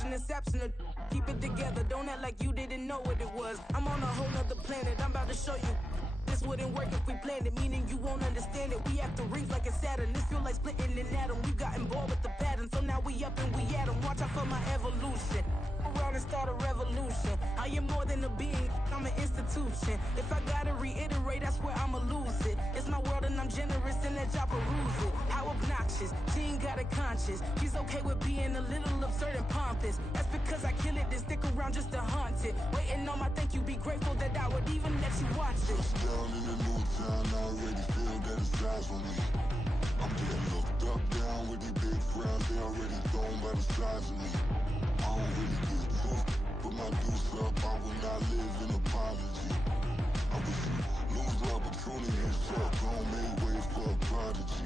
Exception, exceptional. Keep it together, don't act like you didn't know what it was. I'm on a whole nother planet, I'm about to show you. This wouldn't work if we planned it, meaning you won't understand it. We have to rings like a Saturn. This feel like splitting an atom. You got involved with the pattern, so now we up and we at 'em. Watch out for my evolution. Around and start a revolution. I am more than a being, I'm an institution. If I gotta reiterate, that's where I'ma lose it. It's my world and I'm generous and let y'all peruse it. How obnoxious, she ain't got a conscience. She's okay with being a little absurd and pompous. That's because I kill it, then stick around just to haunt it. Waiting on my thank you, be grateful that I would even let you watch it. Down in the new town, I already feel that it's eyes on me. I'm getting looked up, down with these big frowns, they already thrown by the size of me. I don't really get took, put my deuce up, I will not live in apology. I wish you lose the opportunity and suck, don't make way for a prodigy.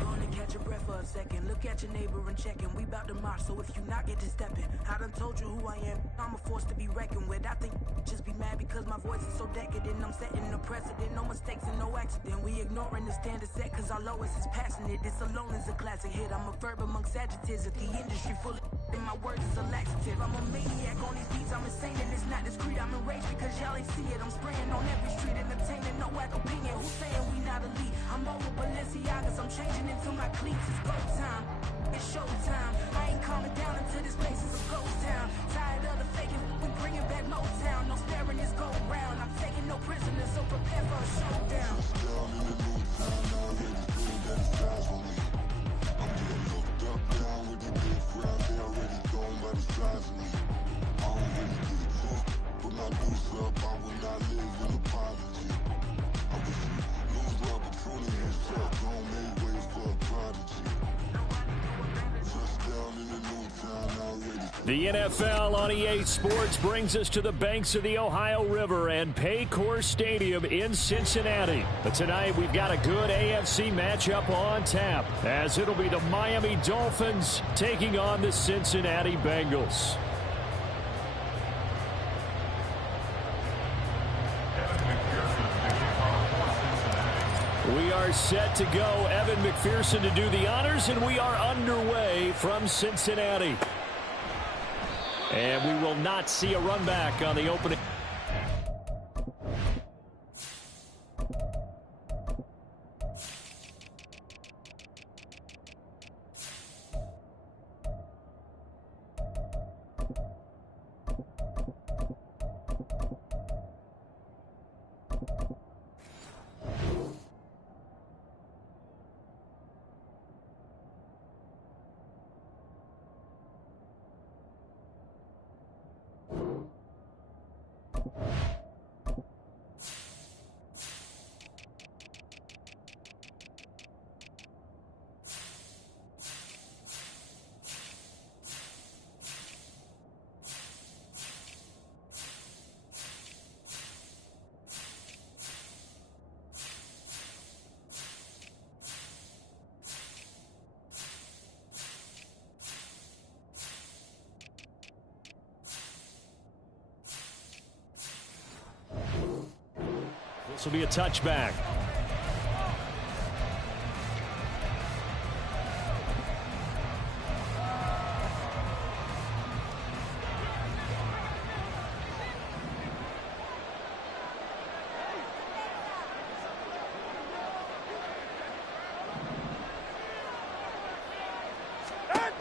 Gonna catch your breath for a second. Look at your neighbor and check him. We bout to march, so if you not get to stepping, I done told you who I am. I'm a force to be reckoned with. I think just be mad because my voice is so decadent. I'm setting a precedent, no mistakes and no accident. We ignoring the standard set cause our lowest is passionate. This alone is a classic hit. I'm a verb amongst adjectives. If the industry full of and my words is a laxative. I'm a maniac on these beats. I'm insane and it's not discreet. I'm enraged because y'all ain't see it. I'm spraying on every street, entertaining, no whack opinion. Who's saying we not elite? I'm over Balenciagas. I'm changing into my cleats. It's go time. It's showtime. I ain't calming down until this place is a ghost town. Tired of the faking. We bringing back Motown. No sparing this go round. I'm taking no prisoners, so prepare for a showdown. Down in the new town, I already feel that it's eyes on me. I'm getting looked up, down with these big frowns, they already thrown by the size of me. I don't really get took, put my deuce up, I will not live in apology. I wish you lose the opportunity and suck, don't make way for a prodigy. The NFL on EA Sports brings us to the banks of the Ohio River and Paycor Stadium in Cincinnati. But tonight we've got a good AFC matchup on tap, as it'll be the Miami Dolphins taking on the Cincinnati Bengals. We are set to go. Evan McPherson to do the honors, and we are underway from Cincinnati. And we will not see a run back on the opening. This will be a touchback.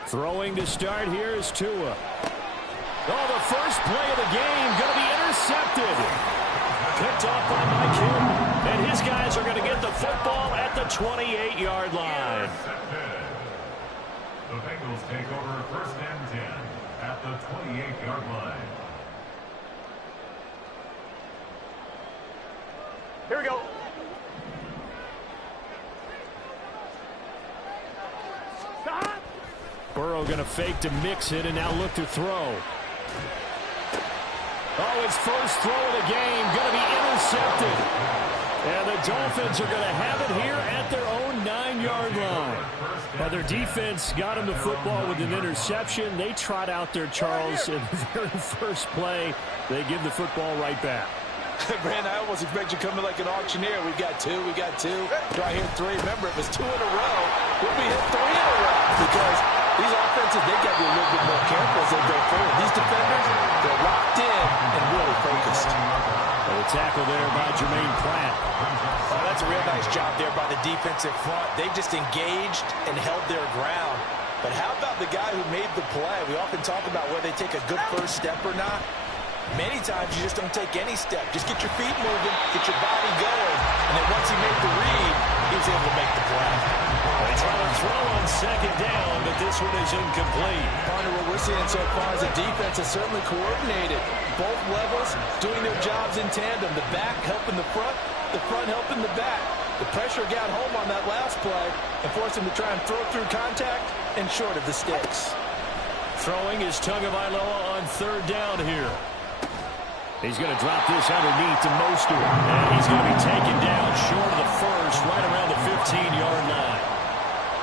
Throwing to start here is Tua. Oh, the first play of the game going to be intercepted. Picked off by Mike Hill. And his guys are going to get the football at the 28-yard line. The Bengals take over 1st and 10 at the 28-yard line. Here we go. Burrow going to fake to mix it and now look to throw. Oh, his first throw of the game going to be intercepted. And the Dolphins are going to have it here at their own 9-yard line. Now, their defense got him the football with an interception. They trot out there, Charles, in the very first play. They give the football right back. Brandon, I almost expect you coming like an auctioneer. We got two. Do I hear three? Remember, it was 2 in a row. We'll be hit 3 in a row because These offenses, they got to be a little bit more careful as they go forward. These defenders, they're locked in and really focused. The tackle there by Jermaine Pratt. Oh, that's a real nice job there by the defensive front. They just engaged and held their ground. But how about the guy who made the play? We often talk about whether they take a good first step or not. Many times you just don't take any step. Just get your feet moving, get your body going. And then once he made the read, he was able to make the play. They try to throw on second down, but this one is incomplete. Partner, what we're seeing so far is the defense is certainly coordinated. Both levels doing their jobs in tandem. The back helping the front helping the back. The pressure got home on that last play and forced him to try and throw through contact and short of the sticks. Throwing is Tagovailoa on third down here. He's going to drop this underneath to Mostert. And he's going to be taken down short of the first, right around the 15-yard line.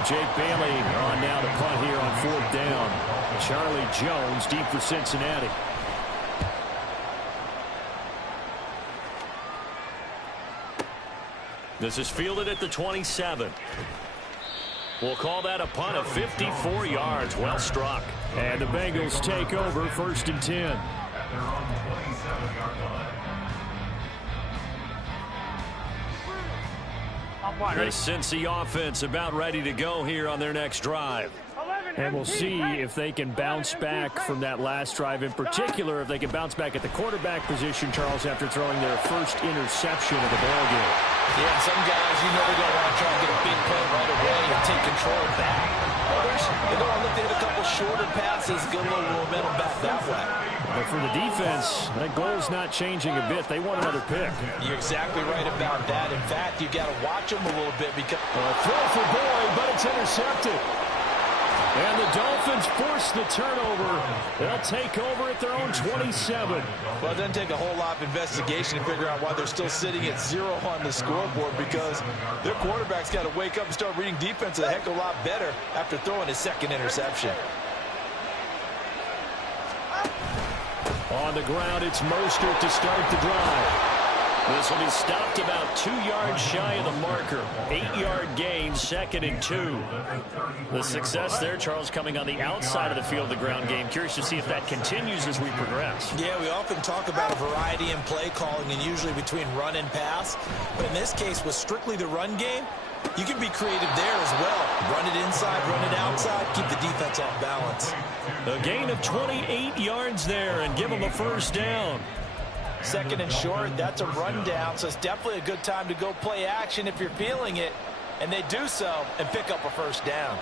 Jake Bailey on now to punt here on fourth down. Charlie Jones deep for Cincinnati. This is fielded at the 27. We'll call that a punt of 54 yards. Well struck. And the Bengals take over first and 10. At their own 27-yard line. The Cincy offense about ready to go here on their next drive. And we'll see if they can bounce back from that last drive. In particular, if they can bounce back at the quarterback position, Charles, after throwing their first interception of the ballgame. Yeah, some guys, you know, they're going to want to try and get a big play right away and take control back. Others, they're going to look to hit a couple shorter passes, get a little momentum back that way. But for the defense, that goal's not changing a bit. They want another pick. You're exactly right about that. In fact, you got to watch them a little bit because Throw for Boyd, but it's intercepted. And the Dolphins force the turnover. They'll take over at their own 27. Well, it doesn't take a whole lot of investigation to figure out why they're still sitting at 0 on the scoreboard, because their quarterback's got to wake up and start reading defense a heck of a lot better after throwing his second interception. On the ground, it's Mostert to start the drive. This will be stopped about 2 yards shy of the marker. 8-yard gain, second and 2. The success there, Charles, coming on the outside of the field, the ground game. Curious to see if that continues as we progress. Yeah, we often talk about a variety in play calling and usually between run and pass. But in this case, with strictly the run game, you can be creative there as well. Run it inside, run it outside, keep the defense off balance. A gain of 28 yards there and give them a first down. Second and short, that's a rundown, so it's definitely a good time to go play action if you're feeling it. And they do so and pick up a first down.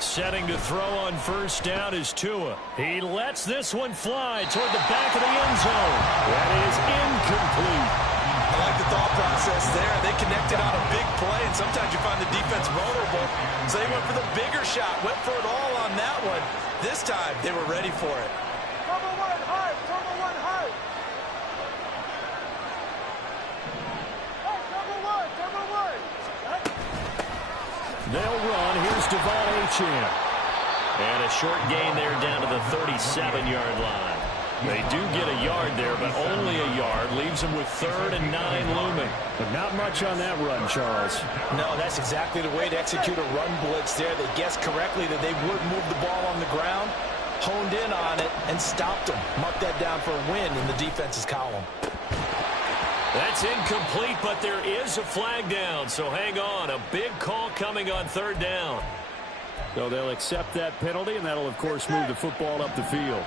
Setting to throw on first down is Tua. He lets this one fly toward the back of the end zone. That is incomplete. I like the thought process there. They connected on a big play, and sometimes you find the defense vulnerable. So they went for the bigger shot, went for it all on that one. This time, they were ready for it. Cover one high, cover one high. Hey, cover one. They'll run. Here's Devon Achane. And a short gain there down to the 37-yard line. They do get a yard there, but only a yard. Leaves them with 3rd and 9 looming. But not much on that run, Charles. No, that's exactly the way to execute a run blitz there. They guessed correctly that they would move the ball on the ground, honed in on it, and stopped them. Mark that down for a win in the defense's column. That's incomplete, but there is a flag down, so hang on. A big call coming on 3rd down. So they'll accept that penalty, and that'll, of course, move the football up the field.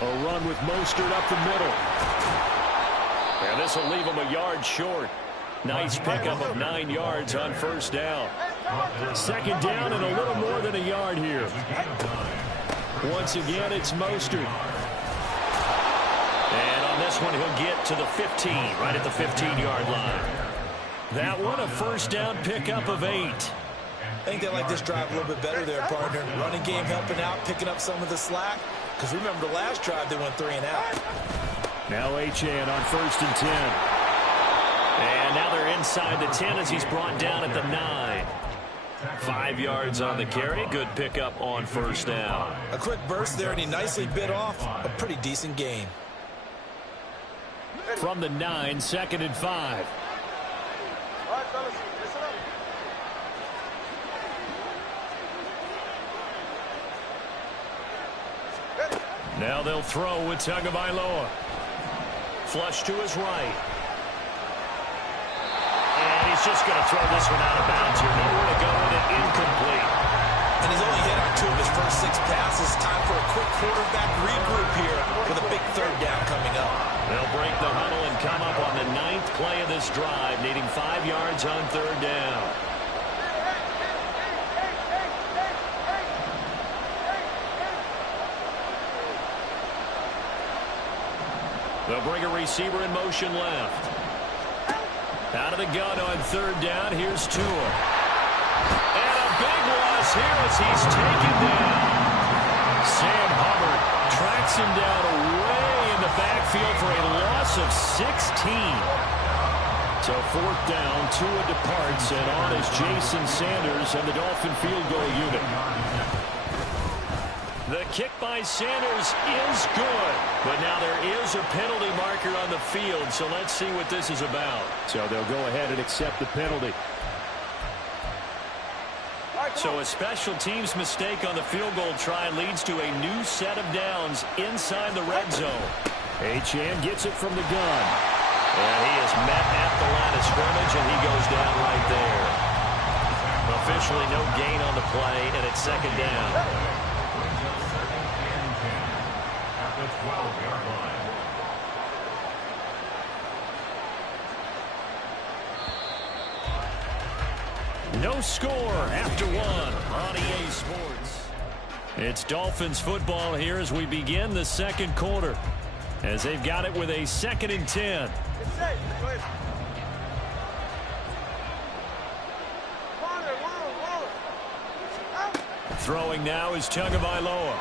A run with Mostert up the middle. And this will leave him a yard short. Nice pickup of 9 yards on first down. Second down and a little more than a yard here. Once again, it's Mostert. And on this one, he'll get to the 15, right at the 15-yard line. That one, a first down pickup of 8. I think they like this drive a little bit better there, partner. Running game helping out, picking up some of the slack. Because remember, the last drive, they went 3 and out. Now Achane on 1st and 10. And now they're inside the 10 as he's brought down at the 9. 5 yards on the carry. Good pickup on first down. A quick burst there, and he nicely bit off a pretty decent gain. From the 9, 2nd and 5. All right, fellas, listen up. Now they'll throw with Tagovailoa. Flush to his right. And he's just going to throw this one out of bounds here. Nowhere to go with it. Incomplete. And he's only hit on 2 of his first 6 passes. Time for a quick quarterback regroup here with a big 3rd down coming up. They'll break the huddle and come up on the 9th play of this drive, needing 5 yards on 3rd down. They'll bring a receiver in motion left. Out of the gun on 3rd down, here's Tua. And a big loss here as he's taken down. Sam Hubbard tracks him down away in the backfield for a loss of 16. So 4th down, Tua departs, and on is Jason Sanders and the Dolphin field goal unit. The kick by Sanders is good, but now there is a penalty marker on the field, so let's see what this is about. So they'll go ahead and accept the penalty. So a special teams mistake on the field goal try leads to a new set of downs inside the red zone. Achane gets it from the gun. And he is met at the line of scrimmage, and he goes down right there. Officially no gain on the play, and it's 2nd down. At the 12-yard line. No score after 1 on EA Sports. It's Dolphins football here as we begin the 2nd quarter, as they've got it with a 2nd and 10. It's safe. Go ahead. Come on there, roll. Out. Throwing now is Tagovailoa.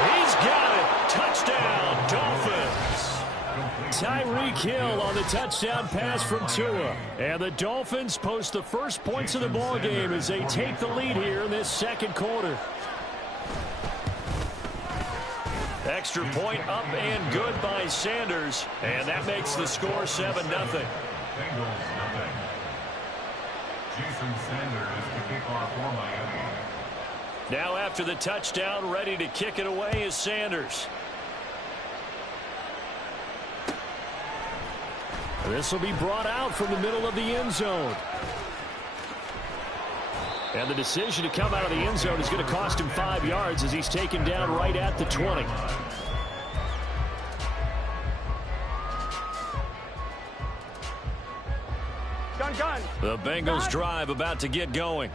He's got it. Touchdown, Dolphins. Tyreek Hill on the touchdown pass from Tua. And the Dolphins post the first points of the ball game as they take the lead here in this 2nd quarter. Extra point up and good by Sanders. And that makes the score 7-0. Bengals 0. Jason Sanders to kick off for Miami. Now after the touchdown, ready to kick it away is Sanders. This will be brought out from the middle of the end zone. And the decision to come out of the end zone is going to cost him 5 yards as he's taken down right at the 20. Gun. The Bengals drive about to get going.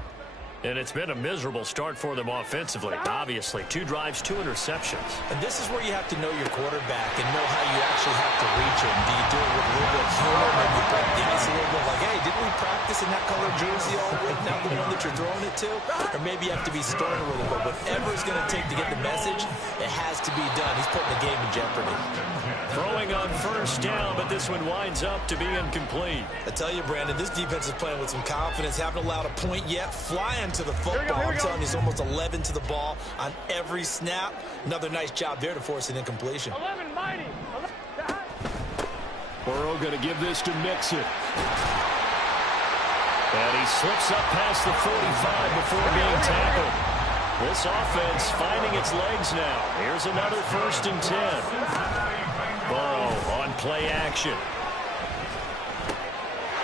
And it's been a miserable start for them offensively. Obviously, 2 drives, 2 interceptions. And this is where you have to know your quarterback and know how you actually have to reach him. Do you do it with a little bit of humor? Maybe you put Dennis a little bit like, hey, didn't we practice in that color jersey all week? Now the one that you're throwing it to? Or maybe you have to be stern with him. But whatever it's going to take to get the message, it has to be done. He's putting the game in jeopardy. Throwing on first down, but this one winds up to be incomplete. I tell you, Brandon, this defense is playing with some confidence. Haven't allowed a point yet. Flying to the football. I'm telling you, it's almost 11 to the ball on every snap. Another nice job there to force an incompletion. 11, mighty. Burrow going to give this to Mixon. And he slips up past the 45 before being tackled. This offense finding its legs now. Here's another 1st and 10. Burrow on play action.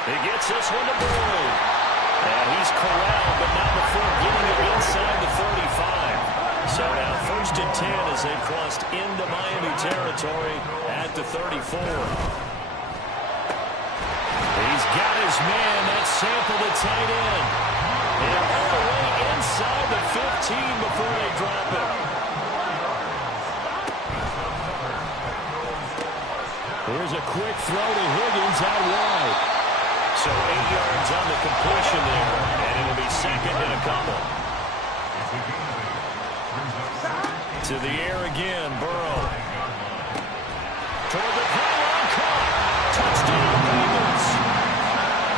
He gets this one to Boyd. And he's corralled, but not before getting it inside the 35. So now 1st and 10 as they've crossed into Miami territory at the 34. He's got his man. That's Sample the tight end. And all the way inside the 15 before they drop it. Here's a quick throw to Higgins out wide. So 8 yards on the completion there, and it'll be 2nd and a couple. To the air again, Burrow. Toward the pylon, caught. Touchdown, Bengals.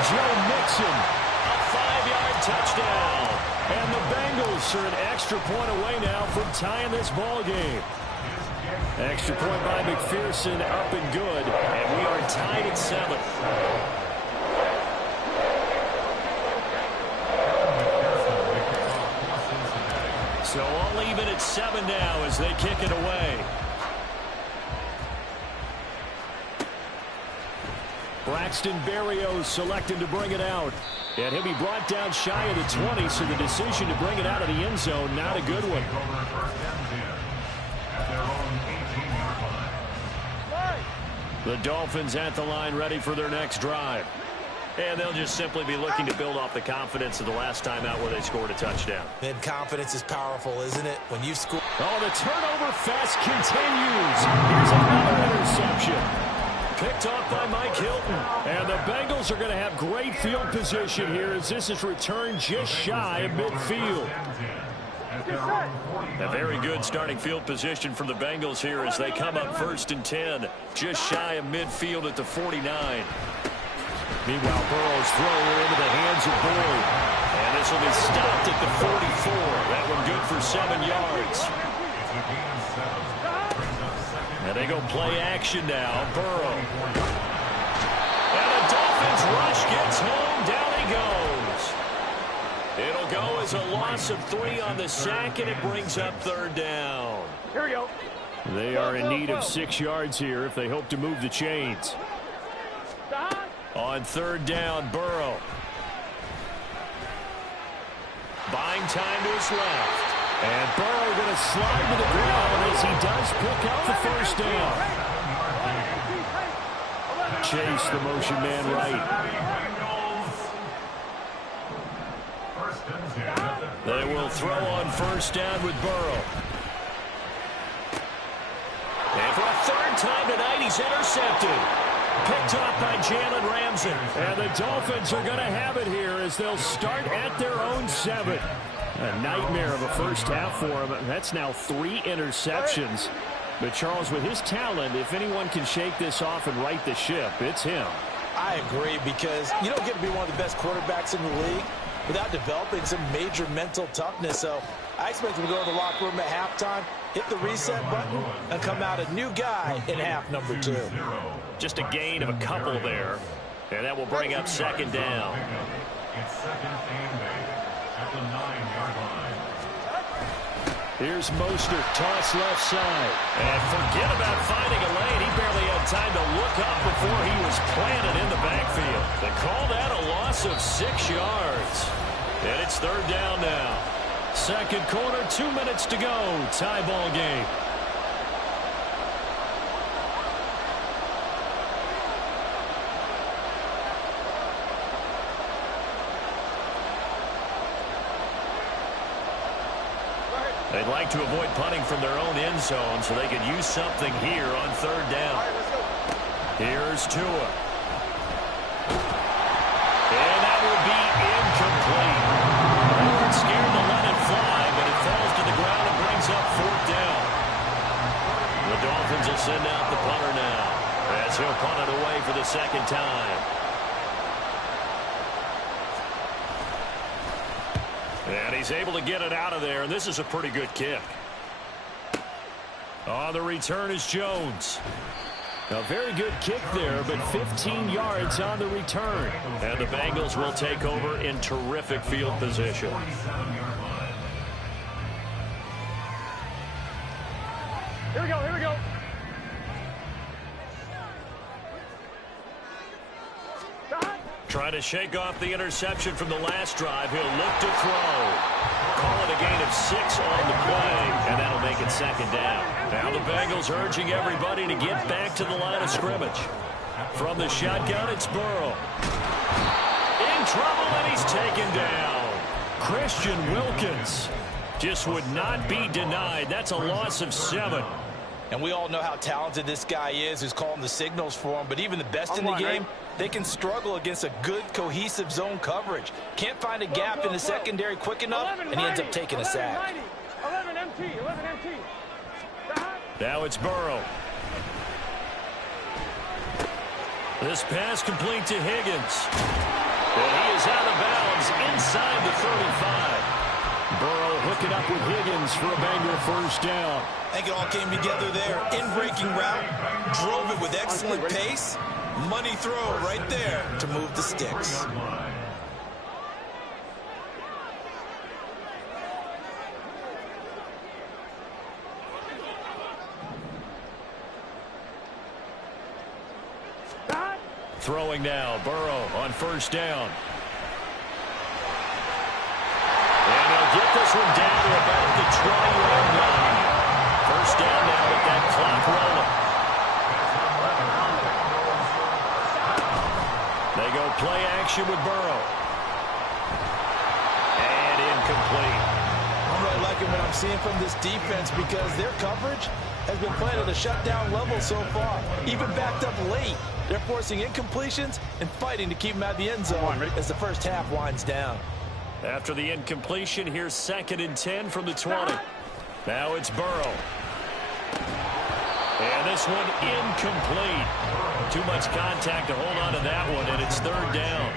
Joe Mixon touchdown. And the Bengals are an extra point away now from tying this ball game. Extra point by McPherson, up and good. And we are tied at 7. So all even at 7 now as they kick it away. Braxton Berrios selected to bring it out. And he'll be brought down shy of the 20, so the decision to bring it out of the end zone, not a good one. The Dolphins at the line ready for their next drive. And they'll just simply be looking to build off the confidence of the last time out where they scored a touchdown. And confidence is powerful, isn't it? When you score. Oh, the turnover fest continues. Here's another interception. Picked off by Mike Hilton. And the Bengals are going to have great field position here as this is returned just shy of midfield. A very good starting field position for the Bengals here as they come up 1st and 10. Just shy of midfield at the 49. Meanwhile, Burrow's throw into the hands of Boyd. And this will be stopped at the 44. That one good for 7 yards. And they go play action now. Burrow. And the Dolphins rush gets home. Down he goes. It'll go as a loss of 3 on the sack, and it brings up 3rd down. Here we go. They are in need of 6 yards here if they hope to move the chains. On 3rd down, Burrow. Buying time to his left. And Burrow going to slide to the ground as he does pick up the 1st down. Chase, the motion man, right. They will throw on 1st down with Burrow. And for a 3rd time tonight, he's intercepted. Picked off by Jalen Ramsey. And the Dolphins are going to have it here as they'll start at their own 7. A nightmare of a first half for him. That's now 3 interceptions. But Charles, with his talent, if anyone can shake this off and right the ship, it's him. I agree, because you don't get to be one of the best quarterbacks in the league without developing some major mental toughness. So I expect him to go to the locker room at halftime, hit the reset button, and come out a new guy in half number 2. Just a gain of a couple there. And that will bring up 2nd down. It's 2nd and 8 at the 9-yard line. Here's Mostert, toss left side. And forget about finding a lane. He barely had time to look up before he was planted in the backfield. They call that a loss of 6 yards. And it's 3rd down now. 2nd quarter, 2 minutes to go. Tie ball game. They'd like to avoid punting from their own end zone so they could use something here on 3rd down. All right, let's go. Here's Tua. And that will be incomplete. They weren't scared to let it fly, but it falls to the ground and brings up 4th down. The Dolphins will send out the punter now as he'll punt it away for the 2nd time. And he's able to get it out of there, and this is a pretty good kick. On the return is Jones. A very good kick there, but 15 yards on the return. And the Bengals will take over in terrific field position. Here we go, here we go. Trying to shake off the interception from the last drive. He'll look to throw. Call it a gain of 6 on the play, and that'll make it 2nd down. Now the Bengals urging everybody to get back to the line of scrimmage. From the shotgun, it's Burrow. In trouble, and he's taken down. Christian Wilkins just would not be denied. That's a loss of 7. And we all know how talented this guy is who's calling the signals for him. But even the best in the game, they can struggle against a good, cohesive zone coverage. Can't find a gap in the secondary quick enough, and he ends up taking a sack. 11 MT, 11 MT. Now it's Burrow. This pass complete to Higgins. And he is out of bounds inside the 35. Burrow hooking up with Higgins for a Bengal first down. I think it all came together there. In-breaking route, drove it with excellent pace. Money throw right there to move the sticks. Throwing now, Burrow on first down. And he'll get this one down to about the 20-yard line. First down now with that clock rolling. They go play action with Burrow. And incomplete. I'm really liking what I'm seeing from this defense because their coverage has been playing at a shutdown level so far. Even backed up late. They're forcing incompletions and fighting to keep them out of the end zone as the first half winds down. After the incompletion, here's 2nd and 10 from the 20. Now it's Burrow. And this one incomplete. Too much contact to hold on to that one, and it's 3rd down.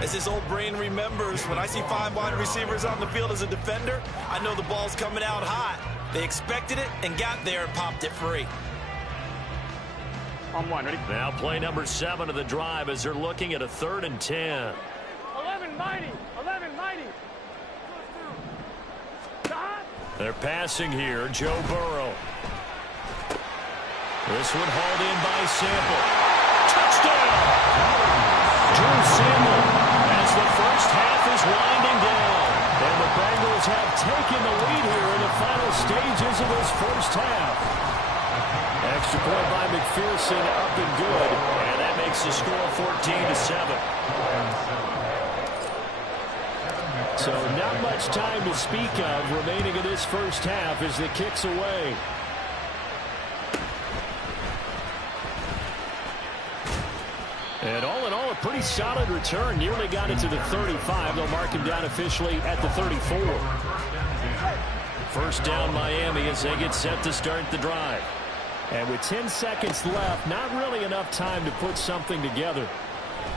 As his old brain remembers, when I see 5 wide receivers on the field as a defender, I know the ball's coming out hot. They expected it and got there and popped it free. On one, ready? Now play number 7 of the drive as they're looking at a 3rd and 10. 11 mighty. 11 mighty. They're passing here, Joe Burrow. This one hauled in by Sample. Touchdown! Drew Sample as the first half is winding down. And the Bengals have taken the lead here in the final stages of this first half. Extra point by McPherson, up and good. And that makes the score 14-7. So not much time to speak of remaining in this first half as the kick's away. And all in all, a pretty solid return. Nearly got it to the 35. They'll mark him down officially at the 34. First down Miami as they get set to start the drive. And with 10 seconds left, not really enough time to put something together.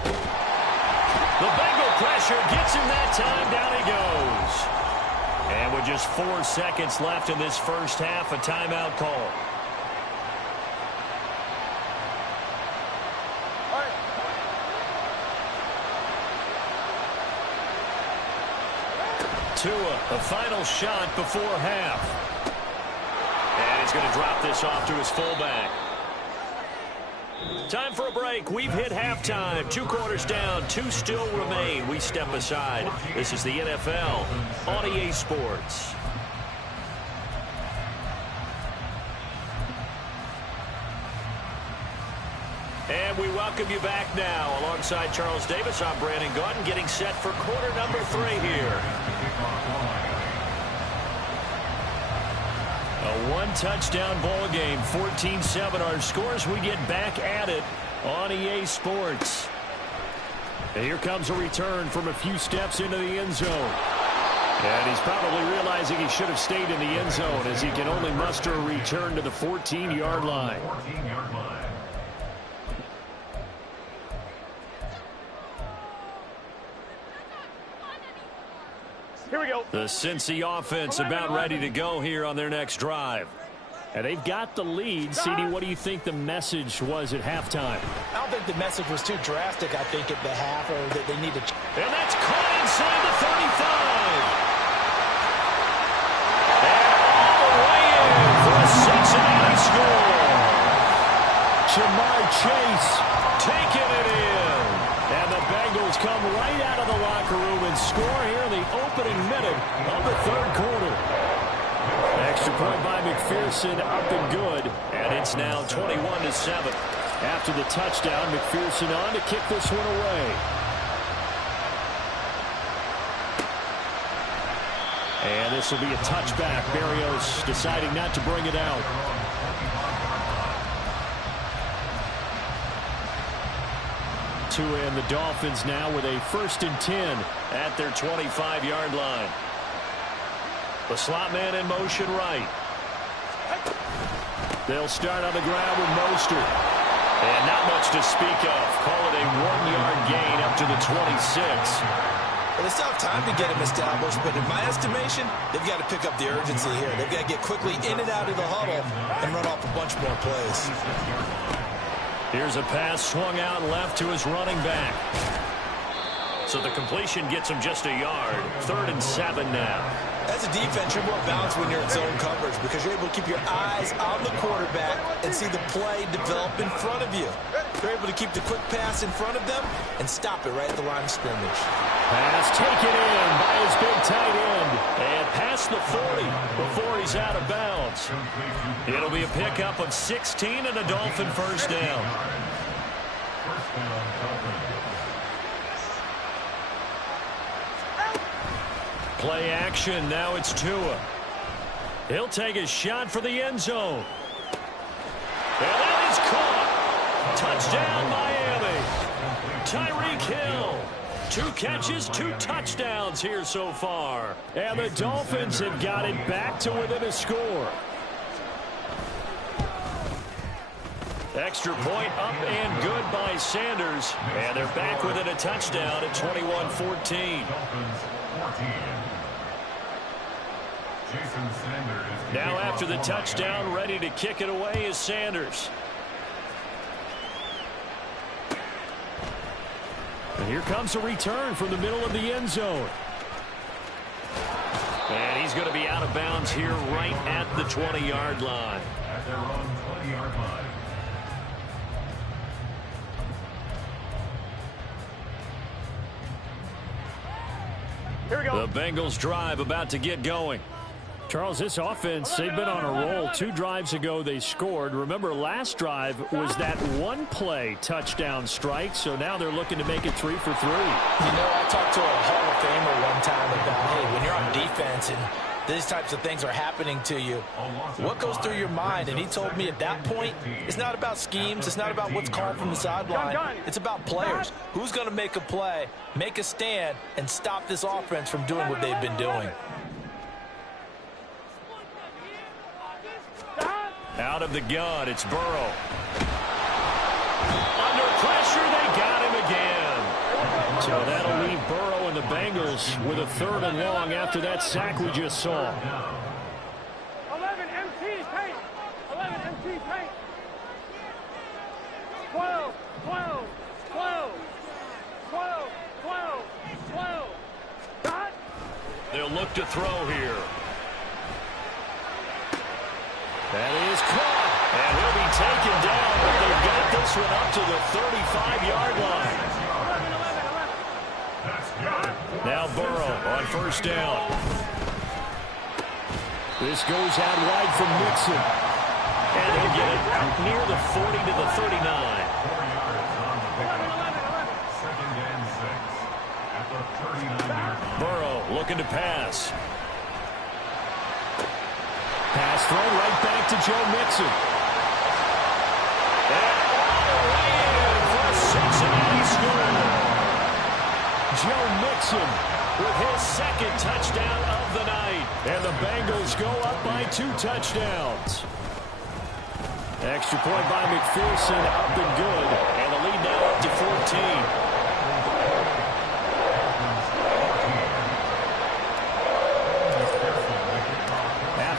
The Bengal pressure gets him that time. Down he goes. And with just 4 seconds left in this first half, a timeout call. Tua, a final shot before half. And he's going to drop this off to his fullback. Time for a break. We've hit halftime. 2 quarters down. 2 still remain. We step aside. This is the NFL on EA Sports. And we welcome you back now. Alongside Charles Davis, I'm Brandon Gaudin, getting set for quarter number 3 here. A 1-touchdown ball game, 14-7 our scores. We get back at it on EA Sports. And here comes a return from a few steps into the end zone. And he's probably realizing he should have stayed in the end zone as he can only muster a return to the 14-yard line. Here we go. The Cincy offense about ready to go here on their next drive. And they've got the lead. CD, what do you think the message was at halftime? I don't think the message was too drastic, I think, at the half, or that they need to... And that's caught inside the 35. And all the way in for a Cincinnati score. Jamar Chase taking it in. And the Bengals come right out of the locker room and score here in the opening minute of the 3rd quarter. Extra point by McPherson, up and good. And it's now 21-7. After the touchdown, McPherson on to kick this one away. And this will be a touchback. Berrios deciding not to bring it out. Tua and the Dolphins now with a 1st and 10 at their 25-yard line. The slot man in motion right. They'll start on the ground with Mostert. And not much to speak of. Call it a 1-yard gain up to the 26. Well, they still have time to get him established, but in my estimation, they've got to pick up the urgency here. They've got to get quickly in and out of the huddle and run off a bunch more plays. Here's a pass swung out left to his running back. So the completion gets him just a yard. 3rd and 7 now. As a defense, you're more balanced when you're in zone coverage because you're able to keep your eyes on the quarterback and see the play develop in front of you. You're able to keep the quick pass in front of them and stop it right at the line of scrimmage. Pass taken in by his big tight end. And past the 40 before he's out of bounds. It'll be a pickup of 16 and a Dolphin first down. Play action. Now it's Tua. He'll take a shot for the end zone. And that is caught. Touchdown, Miami. Tyreek Hill. 2 catches, 2 touchdowns here so far. And the Dolphins have got it back to within a score. Extra point up and good by Sanders. And they're back within a touchdown at 21-14. Now after the touchdown, ready to kick it away is Sanders. And here comes a return from the middle of the end zone. And he's going to be out of bounds here right at the 20-yard line. At their own 20-yard line. Here we go. The Bengals drive about to get going. Charles, this offense, they've been on a roll. 2 drives ago, they scored. Remember, last drive was that 1-play touchdown strike, so now they're looking to make it 3 for 3. You know, I talked to a Hall of Famer one time about, hey, when you're on defense and these types of things are happening to you, what goes through your mind? And he told me at that point, it's not about schemes. It's not about what's called from the sideline. It's about players. Who's going to make a play, make a stand, and stop this offense from doing what they've been doing? Out of the gun, it's Burrow. Under pressure, they got him again. So that'll leave Burrow and the Bengals with a 3rd and long after that sack we just saw. 11 MT paint. 11 MT paint. 12, 12, 12, 12, 12, 12. Dot. They'll look to throw here. That is caught, and he'll be taken down, but they've got this one up to the 35-yard line. Now Burrow on first down. This goes out wide from Mixon, and he'll get it out near the 40 to the 39. 4 yards on the pickup. 2nd and 6 at the 39-yard line. Burrow looking to pass. Pass throw right back to Joe Mixon. And all the way in for a Cincinnati score. Joe Mixon with his 2nd touchdown of the night. And the Bengals go up by 2 touchdowns. Extra point by McPherson, up and good. And the lead now up to 14.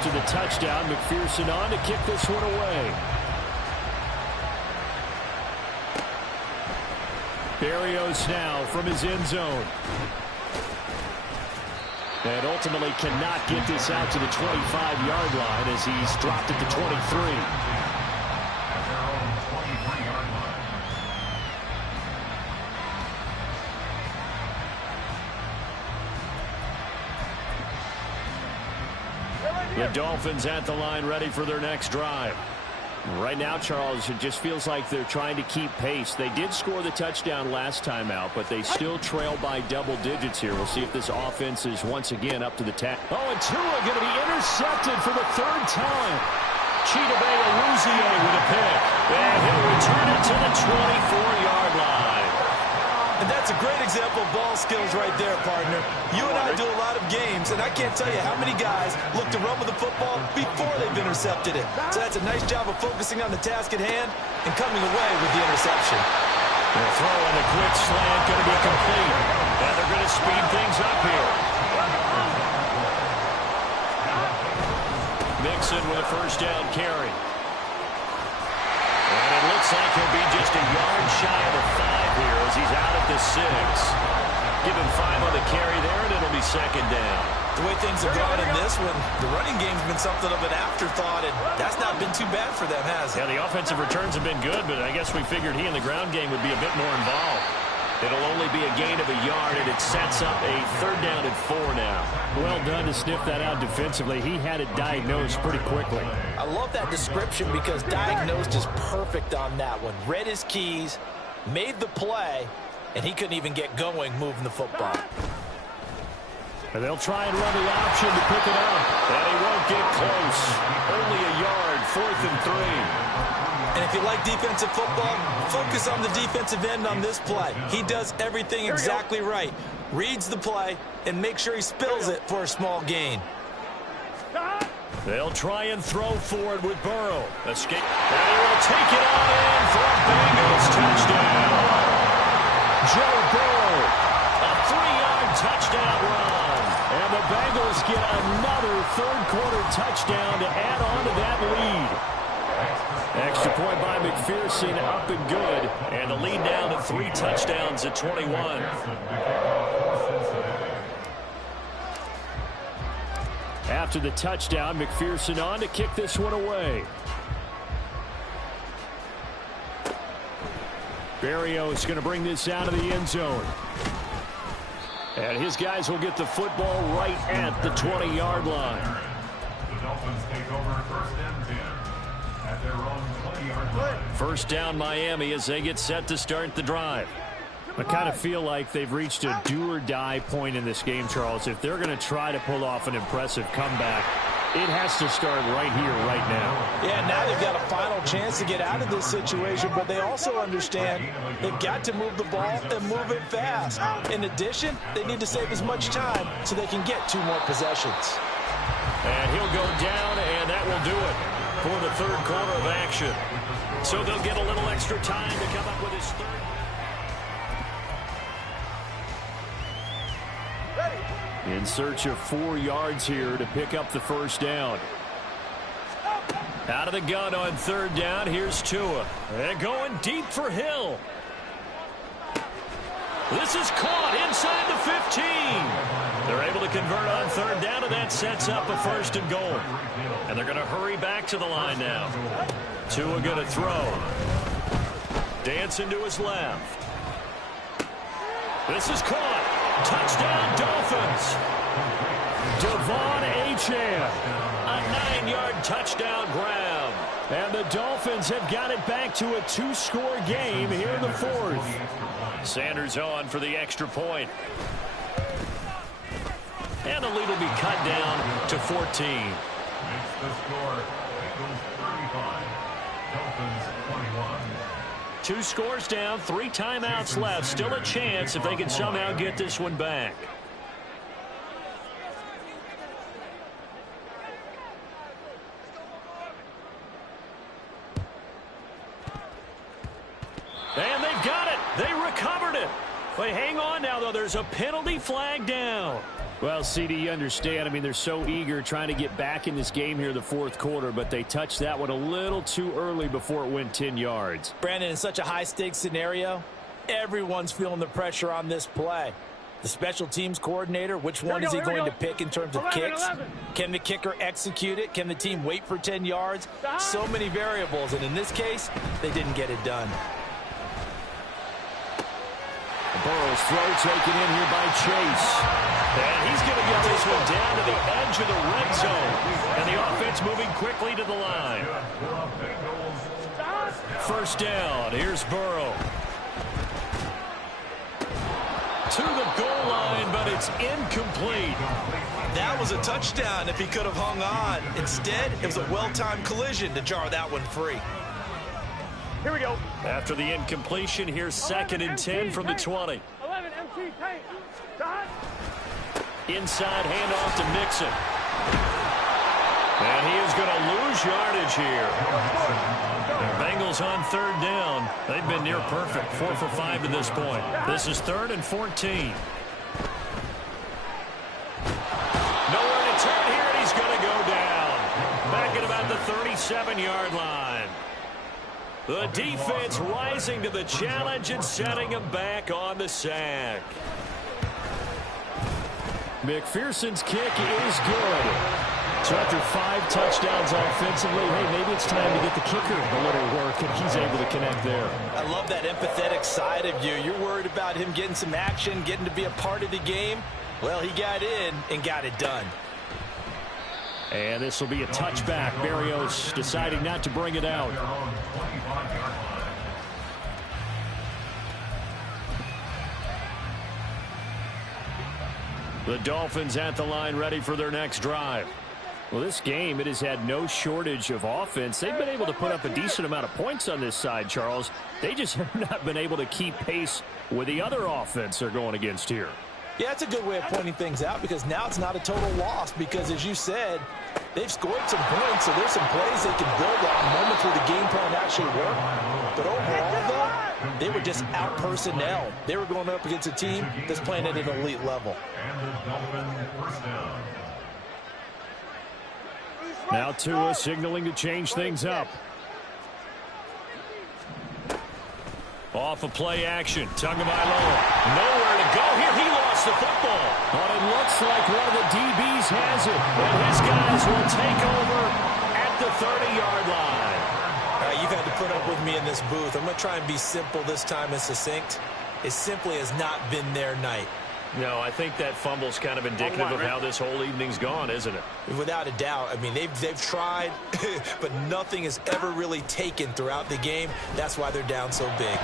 After the touchdown, McPherson on to kick this one away. Berrios now from his end zone. And ultimately cannot get this out to the 25-yard line as he's dropped at the 23. At their own 23-yard line. The Dolphins at the line ready for their next drive. Right now, Charles, it just feels like they're trying to keep pace. They did score the touchdown last time out, but they still trail by double digits here. We'll see if this offense is once again up to the task. Oh, and Tua going to be intercepted for the 3rd time. Chidobe Awuzie with a pick. And he'll return it to the 24-yard line. And that's a great example of ball skills right there, partner. You and I do a lot of games, and I can't tell you how many guys look to run with the football before they've intercepted it. So that's a nice job of focusing on the task at hand and coming away with the interception. The throw and the quick slant going to be complete. And they're going to speed things up here. Mixon with a first down carry. And it looks like he'll be just a yard shy of the 5 here as he's out at the 6. Give him 5 on the carry there, and it'll be second down. The way things have gone in this one, the running game's been something of an afterthought, and that's not been too bad for them, has it? Yeah, the offensive returns have been good, but I guess we figured he in the ground game would be a bit more involved. It'll only be a gain of a yard, and it sets up a 3rd down and 4 now. Well done to sniff that out defensively. He had it diagnosed pretty quickly. I love that description because diagnosed is perfect on that one. Read his keys, made the play, and he couldn't even get going moving the football. And they'll try and run the option to pick it up. And he won't get close. Only a yard, 4th and 3. And if you like defensive football, focus on the defensive end on this play. He does everything exactly right. Reads the play and makes sure he spills it for a small gain. They'll try and throw forward with Burrow. Escape. And he will take it on in for a Bengals touchdown. Joe Burrow, a 3-yard touchdown run. And the Bengals get another 3rd quarter touchdown to add on to that lead. Extra point by McPherson, up and good. And the lead down to 3 touchdowns at 21. After the touchdown, McPherson on to kick this one away. Berrios is going to bring this out of the end zone. And his guys will get the football right at the 20-yard line. The Dolphins take over 1st and 10 at their own 20-yard line. First down Miami as they get set to start the drive. I kind of feel like they've reached a do-or-die point in this game, Charles. If they're going to try to pull off an impressive comeback, it has to start right here, right now. Yeah, now they've got a final chance to get out of this situation, but they also understand they've got to move the ball and move it fast. In addition, they need to save as much time so they can get 2 more possessions. And he'll go down, and that will do it for the 3rd quarter of action. So they'll get a little extra time to come up with his 3rd. In search of 4 yards here to pick up the first down. Out of the gun on 3rd down. Here's Tua. And going deep for Hill. This is caught inside the 15. They're able to convert on 3rd down, and that sets up a 1st and goal. And they're going to hurry back to the line now. Tua going to throw. Dancing to his left. This is caught. Touchdown, Dolphins. Devon Achane, a 9-yard touchdown grab. And the Dolphins have got it back to a 2-score game here in the 4th. Sanders on for the extra point. And the lead will be cut down to 14. Makes the score Eagles 35, Dolphins 21. 2 scores down, 3 timeouts left. Still a chance if they can somehow get this one back. And they've got it. They recovered it. They hang on now, though. There's a penalty flag down. Well, CD, you understand. I mean, they're so eager trying to get back in this game here in the 4th quarter, but they touched that one a little too early before it went 10 yards. Brandon, in such a high-stakes scenario, everyone's feeling the pressure on this play. The special teams coordinator, which one is he going to pick in terms of kicks? Can the kicker execute it? Can the team wait for 10 yards? So many variables, and in this case, they didn't get it done. Burrow's throw taken in here by Chase. And he's going to get this one down to the edge of the red zone. And the offense moving quickly to the line. First down. Here's Burrow. To the goal line, but it's incomplete. That was a touchdown if he could have hung on. Instead, it was a well-timed collision to jar that one free. Here we go. After the incompletion, here's 2nd and 10 from the 20. 11 MT paint. Dot. Inside handoff to Mixon. And he is going to lose yardage here. The Bengals on 3rd down. They've been near perfect, 4 for 5 to this point. This is 3rd and 14. Nowhere to turn here, and he's going to go down. Back at about the 37-yard line. The defense rising to the challenge and setting him back on the sack. McPherson's kick is good. So after 5 touchdowns offensively, hey, maybe it's time to get the kicker a little work, and he's able to connect there. I love that empathetic side of you. You're worried about him getting some action, getting to be a part of the game. Well, he got in and got it done. And this will be a touchback. Berrios deciding not to bring it out. The Dolphins at the line, ready for their next drive. Well, this game, it has had no shortage of offense. They've been able to put up a decent amount of points on this side, Charles. They just have not been able to keep pace with the other offense they're going against here. Yeah, that's a good way of pointing things out, because now it's not a total loss, because as you said, they've scored some points, so there's some plays they can build on, moments where the game plan actually worked. But overall, though, they were just out personnel. They were going up against a team that's playing at an elite level. Now Tua signaling to change things up. Off of play action. Tagovailoa. Nowhere to go here. He lost the football. But it looks like one of the DBs has it. And his guys will take over at the 30-yard line. All right, you've had to put up with me in this booth. I'm going to try and be simple this time and succinct. It simply has not been their night. No, I think that fumble's kind of indicative of how this whole evening's gone, isn't it? Without a doubt. I mean, they've tried, but nothing has ever really taken throughout the game. That's why they're down so big.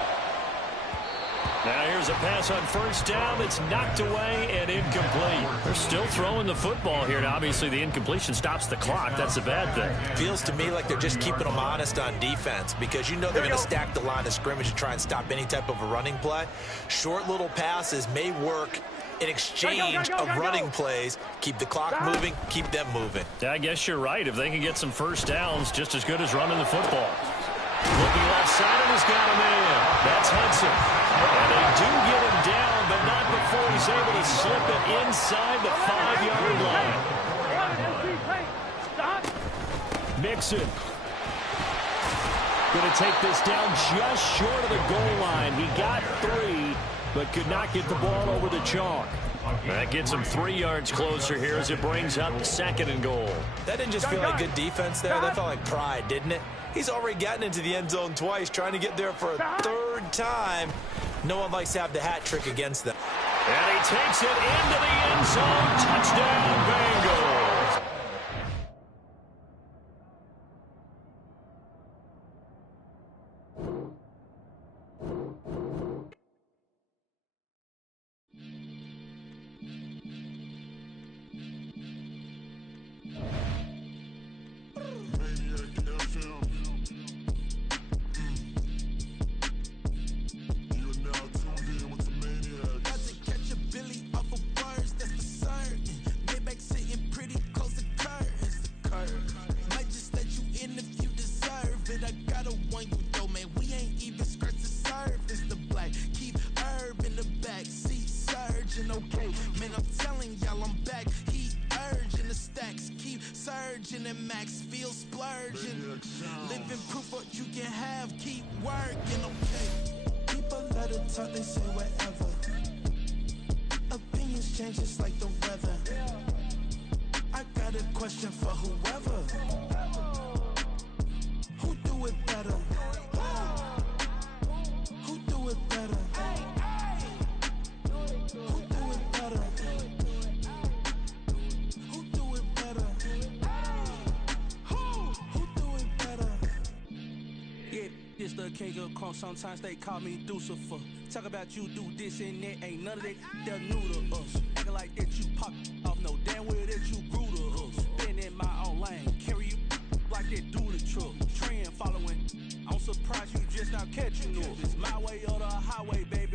Now here's a pass on first down that's knocked away and incomplete. They're still throwing the football here, and obviously the incompletion stops the clock. That's a bad thing. Feels to me like they're just keeping them honest on defense, because you know they're going to stack the line of scrimmage and try and stop any type of a running play. Short little passes may work in exchange of running plays. Keep the clock moving, keep them moving. I guess you're right. If they can get some first downs, just as good as running the football. Looking left side, and he's got him in. That's Hudson. And they do get him down, but not before he's able to slip it inside the 5-yard line. Mixon. Going to take this down just short of the goal line. He got 3, but could not get the ball over the chalk. That gets him 3 yards closer here as it brings up 2nd and goal. That didn't just feel like good defense there. That felt like pride, didn't it? He's already gotten into the end zone twice, trying to get there for a 3rd time. No one likes to have the hat trick against them. And he takes it into the end zone. Touchdown, Bengals. Sometimes they call me Lucifer. Talk about you do this and that. Ain't none of that they're new to us. Acting like that you pop off. No damn well that you grew to us. Been in my own lane. Carry you like that do the truck. Trend following. I'm surprised you just now catching up. It's my way or the highway, baby.